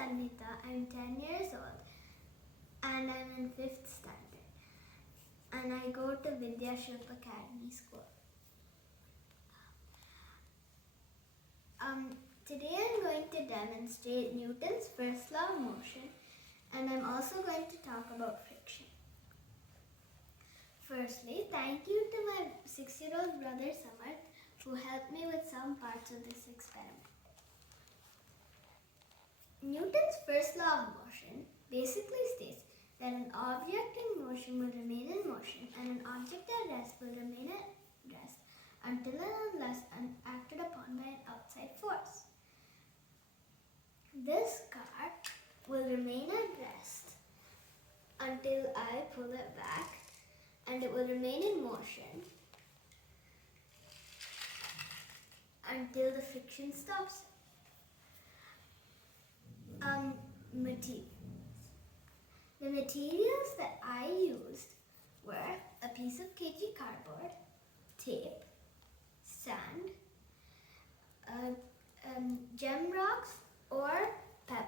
Sanhita. I'm 10 years old and I'm in 5th standard. And I go to Vidya Shilpa Academy School. Today I'm going to demonstrate Newton's first law of motion, and I'm also going to talk about friction. Firstly, thank you to my 6-year-old brother Samarth, who helped me with some parts of this experiment. Newton's first law of motion basically states that an object in motion will remain in motion and an object at rest will remain at rest until and unless acted upon by an outside force. This car will remain at rest until I pull it back, and it will remain in motion until the friction stops. Materials. The materials that I used were a piece of KG cardboard, tape, sand, gem rocks or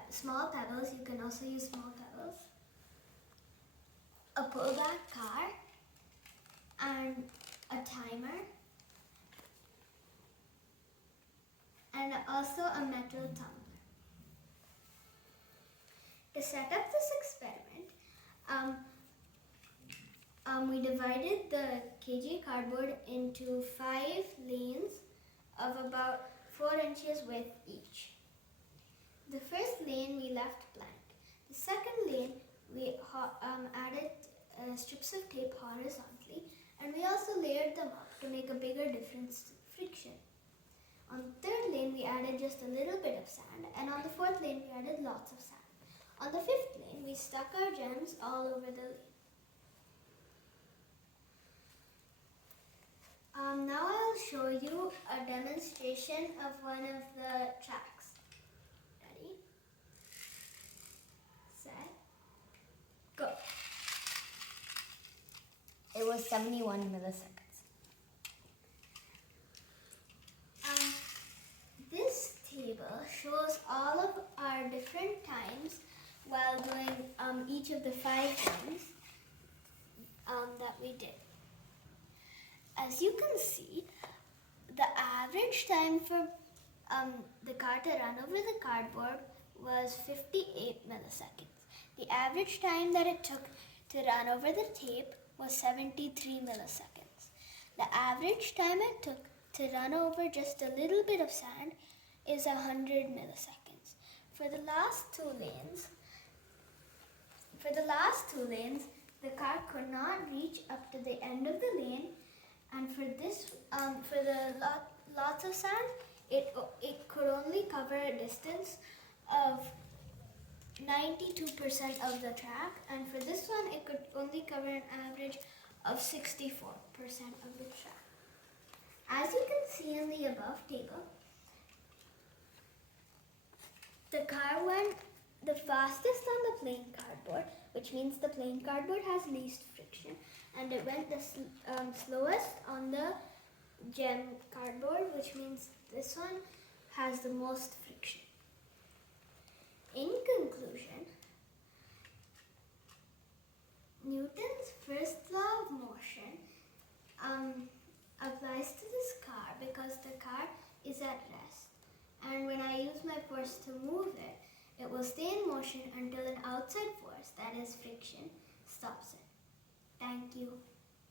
small pebbles. You can also use small pebbles, a pullback car, and a timer, and also a metal tumbler. To set up this experiment, we divided the KG cardboard into 5 lanes of about 4 inches width each. The first lane we left blank. The second lane we added strips of tape horizontally, and we also layered them up to make a bigger difference to friction. On the third lane we added just a little bit of sand, and on the fourth lane we added lots of sand. On the fifth lane we stuck our gems all over the lane. Now I'll show you a demonstration of one of the tracks. Ready? Set, go. It was 71 milliseconds. This table shows all of our different times while doing each of the 5 things that we did. As you can see, the average time for the car to run over the cardboard was 58 milliseconds. The average time that it took to run over the tape was 73 milliseconds. The average time it took to run over just a little bit of sand is 100 milliseconds. For the last two lanes, the car could not reach up to the end of the lane, and for the lots of sand, it could only cover a distance of 92% of the track, and for this one, it could only cover an average of 64% of the track. As you can see in the above table, the car went the fastest on the plain cardboard, which means the plain cardboard has least friction, and it went the slowest on the gem cardboard, which means this one has the most friction. In conclusion, Newton's first law of motion applies to this car because the car is at rest, and when I use my force to move it, it will stay in motion until an outside force, that is friction, stops it. Thank you.